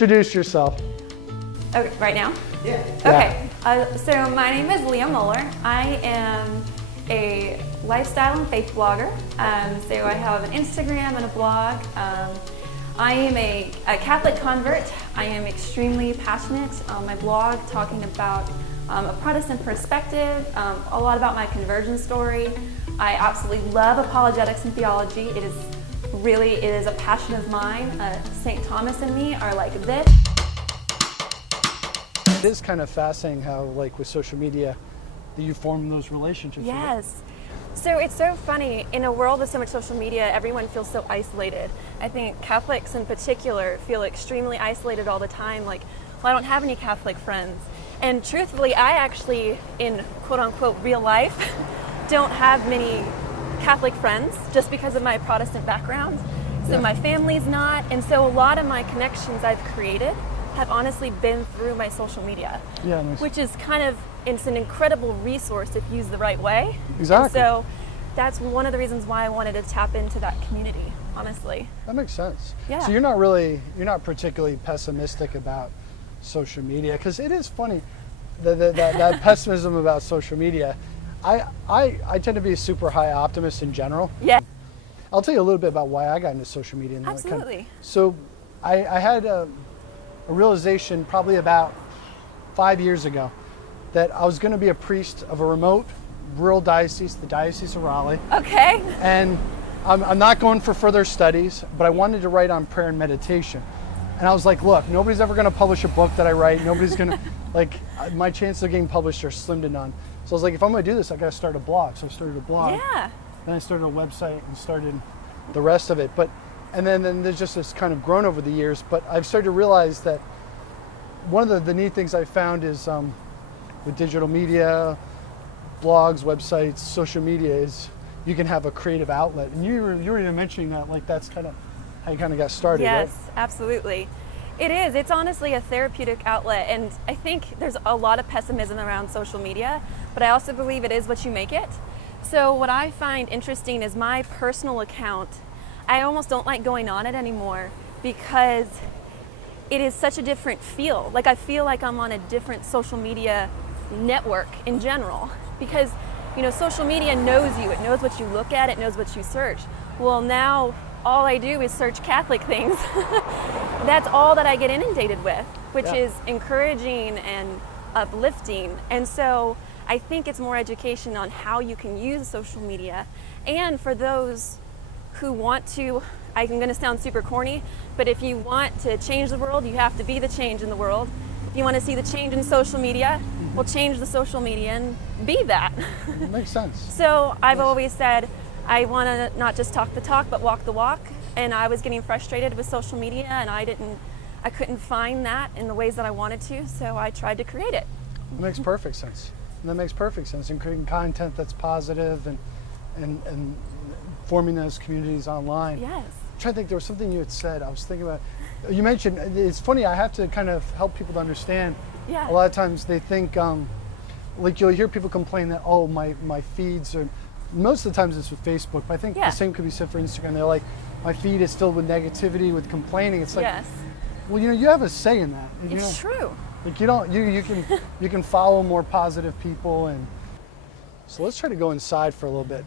introduce yourself. Okay, right now? Yeah. Okay, so my name is Leah Moler. I am a lifestyle and faith blogger. So I have an Instagram and a blog. I am a Catholic convert. I am extremely passionate on my blog talking about a Protestant perspective, a lot about my conversion story. I absolutely love apologetics and theology. It is a passion of mine. St. Thomas and me are like this. It is kind of fascinating how, like, with social media, that you form those relationships. Yes. So it's so funny, in a world with so much social media, everyone feels so isolated. I think Catholics in particular feel extremely isolated all the time, like, well, I don't have any Catholic friends. And truthfully, I actually, in quote-unquote real life, don't have many Catholic friends just because of my Protestant background. So my family's not, and so a lot of my connections I've created have honestly been through my social media, which is it's an incredible resource if used the right way. Exactly. And so that's one of the reasons why I wanted to tap into that community, honestly. That makes sense. Yeah. So you're not particularly pessimistic about social media, because it is funny, that pessimism about social media. I tend to be a super high optimist in general. Yeah. I'll tell you a little bit about why I got into social media. And Absolutely. So I had a realization probably about 5 years ago that I was going to be a priest of a remote rural diocese, the Diocese of Raleigh. Okay. And I'm not going for further studies, but I wanted to write on prayer and meditation. And I was like, look, nobody's ever going to publish a book that I write. Nobody's going to, my chances of getting published are slim to none. So I was like, if I'm going to do this, I got to start a blog. So I started a blog. Yeah. Then I started a website and started the rest of it. And then there's just this kind of grown over the years. But I've started to realize that one of the neat things I found is with digital media, blogs, websites, social media, is you can have a creative outlet. And you were even mentioning that, like, that's kind of how you kind of got started, Yes, right? absolutely. It is. It's honestly a therapeutic outlet. And I think there's a lot of pessimism around social media, but I also believe it is what you make it. So what I find interesting is my personal account. I almost don't like going on it anymore because it is such a different feel. Like, I feel like I'm on a different social media network in general, because social media knows you. It knows what you look at. It knows what you search. Well, now all I do is search Catholic things. That's all that I get inundated with, which is encouraging and uplifting. And so I think it's more education on how you can use social media. And for those who want to, I'm going to sound super corny, but if you want to change the world, you have to be the change in the world. If you want to see the change in social media, well, change the social media and be that. It makes sense. So I've always said I want to not just talk the talk, but walk the walk. And I was getting frustrated with social media, and I couldn't find that in the ways that I wanted to, so I tried to create it. It makes perfect sense. And that makes perfect sense. And creating content that's positive and forming those communities online. Yes. I'm trying to think, there was something you had said. I was thinking about, you mentioned, it's funny, I have to kind of help people to understand. Yeah. A lot of times they think, like, you'll hear people complain that, oh, my feeds are, most of the times it's with Facebook, but I think the same could be said for Instagram. They're like, my feed is filled with negativity, with complaining. It's like, well, you have a say in that. It's true. Like, you can follow more positive people. And so let's try to go inside for a little bit.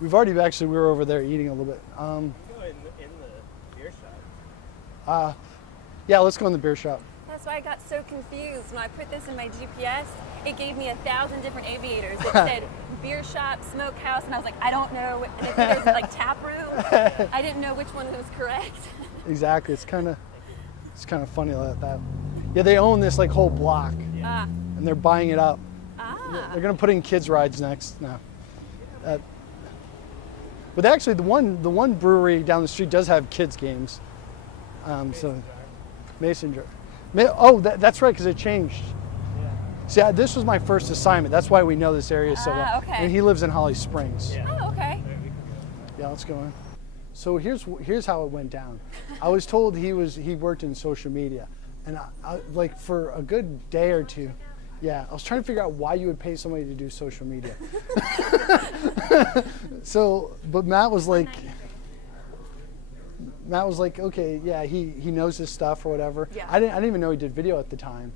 We were over there eating a little bit. Go in the beer shop. Yeah, let's go in the beer shop. That's why I got so confused. When I put this in my GPS, it gave me 1,000 different aviators. It said beer shop, smokehouse, and I was like, I don't know. And if there's like tap room, I didn't know which one was correct. Exactly. It's kind of funny like that. Yeah, they own this like whole block, and they're buying it up. They're gonna put in kids rides next now. But actually, the one brewery down the street does have kids games. So Mason Jar. Oh, that's right, because it changed. See, this was my first assignment. That's why we know this area so well. Okay. And he lives in Holly Springs. Oh, okay. Yeah, let's go in. So here's how it went down. I was told he worked in social media, and I like for a good day or two. Yeah, I was trying to figure out why you would pay somebody to do social media. But Matt was like, Matt was like, okay, yeah, he knows his stuff or whatever. Yeah. I didn't even know he did video at the time.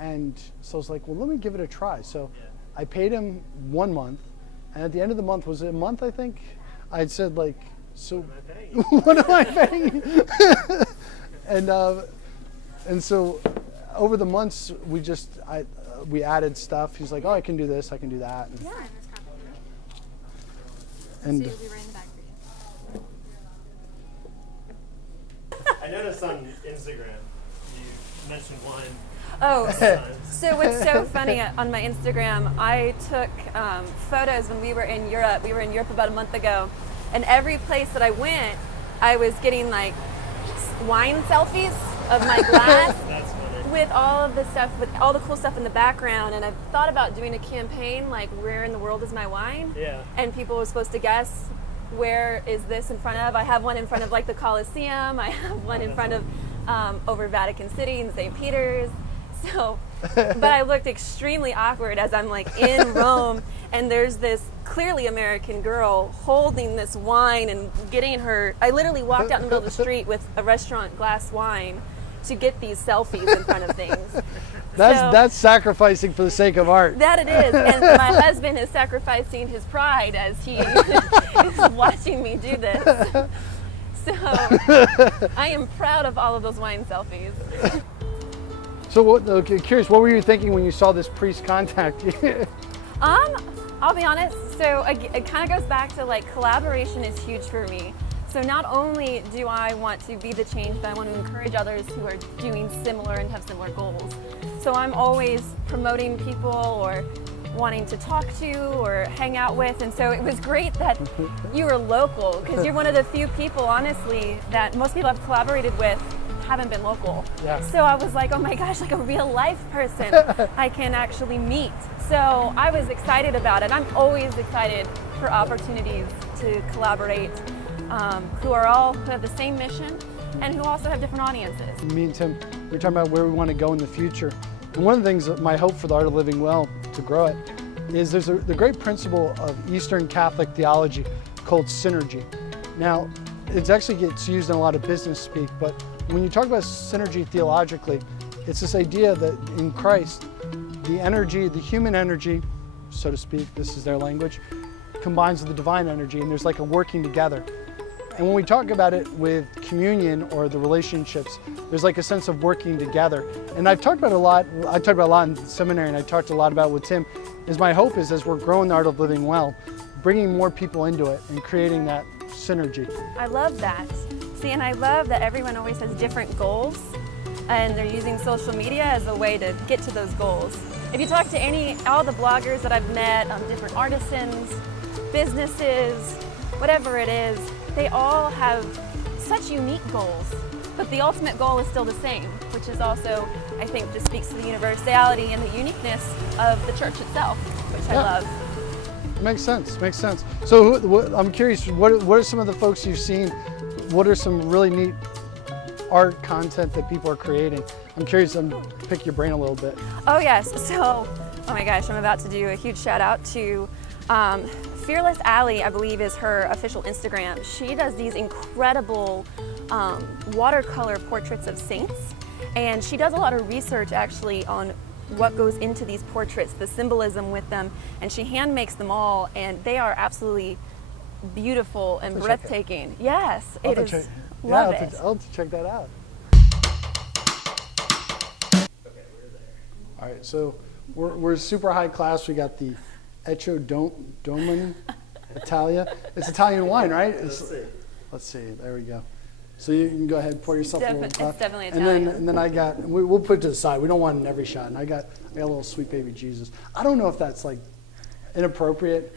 And so I was like, well, let me give it a try. So I paid him 1 month. And at the end of the month, was it a month, I think? I had said, like, so what am I paying? And so over the months, we added stuff. He's like, oh, I can do this, I can do that. And So you'll be right in the back for you. I noticed on Instagram you mentioned wine. Oh, so what's so funny on my Instagram, I took photos when we were in Europe. We were in Europe about a month ago, and every place that I went, I was getting like wine selfies of my glass. That's funny. With all of the stuff, with all the cool stuff in the background, and I've thought about doing a campaign like, where in the world is my wine? Yeah. And people were supposed to guess, where is this in front of? I have one in front of like the Colosseum. I have one in front of over Vatican City and St. Peter's. So, but I looked extremely awkward as I'm like in Rome, and there's this clearly American girl holding this wine and getting her. I literally walked out in the middle of the street with a restaurant glass wine to get these selfies in front of things. that's sacrificing for the sake of art. That it is, and my husband is sacrificing his pride as he is watching me do this. So I am proud of all of those wine selfies. So curious, what were you thinking when you saw this priest contact you? I'll be honest, so it kind of goes back to like, collaboration is huge for me. So not only do I want to be the change, but I want to encourage others who are doing similar and have similar goals. So I'm always promoting people or wanting to talk to or hang out with, and so it was great that you were local, because you're one of the few people, honestly, that most people I've collaborated with haven't been local. Yeah. So I was like, oh my gosh, like a real life person I can actually meet. So I was excited about it. I'm always excited for opportunities to collaborate, who have the same mission and who also have different audiences. Me and Tim, we're talking about where we want to go in the future. And one of the things that my hope for the Art of Living Well, to grow it, is there's the great principle of Eastern Catholic theology called synergy. Now, it actually gets used in a lot of business speak, but when you talk about synergy theologically, it's this idea that in Christ, the energy, the human energy, so to speak, this is their language, combines with the divine energy, and there's like a working together. And when we talk about it with communion or the relationships, there's like a sense of working together. And I've talked about it a lot, I talked about it a lot in seminary, and I talked a lot about it with Tim, is my hope is as we're growing the Art of Living Well, bringing more people into it and creating that synergy. I love that. See, and I love that everyone always has different goals, and they're using social media as a way to get to those goals. If you talk to all the bloggers that I've met, different artisans, businesses, whatever it is, they all have such unique goals, but the ultimate goal is still the same, which is also, I think, just speaks to the universality and the uniqueness of the church itself, which I love. Makes sense, makes sense. So I'm curious, what are some of the folks you've seen? What are some really neat art content that people are creating? I'm curious, pick your brain a little bit. Oh yes, so, oh my gosh, I'm about to do a huge shout out to Fearless Alley, I believe is her official Instagram. She does these incredible watercolor portraits of saints, and she does a lot of research actually on what goes into these portraits, the symbolism with them, and she hand makes them all, and they are absolutely beautiful and breathtaking. Yes, it is. Love it. I'll have to check that out. Okay, we're there. All right, so we're super high class. We got the Ecco Domani Italia. It's Italian wine, right? Let's see. There we go. So you can go ahead and pour yourself a little It's cup. definitely and Italian. then then I got. We'll put it to the side. We don't want it in every shot. And I got a little sweet baby Jesus. I don't know if that's like inappropriate.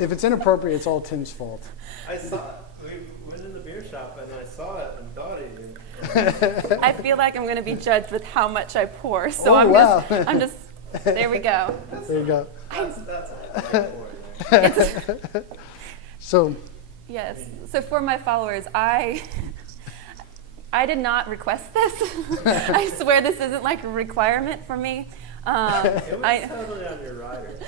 If it's inappropriate, it's all Tim's fault. I saw we went in the beer shop and I saw it and thought it. I feel like I'm going to be judged with how much I pour, so Oh, I'm just, there we go. There you go. That's So Yes. So for my followers, I did not request this. I swear this isn't like a requirement for me. It was totally on your rider.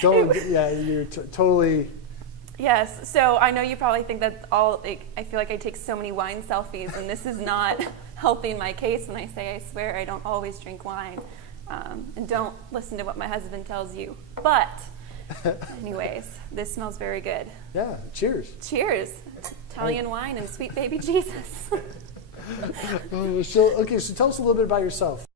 don't. Yeah, you're totally. Yes, so I know you probably think that I feel like I take so many wine selfies, and this is not helping my case when I say I swear I don't always drink wine. And don't listen to what my husband tells you. But, anyways, this smells very good. Yeah, cheers. Cheers. Italian wine and sweet baby Jesus. So tell us a little bit about yourself.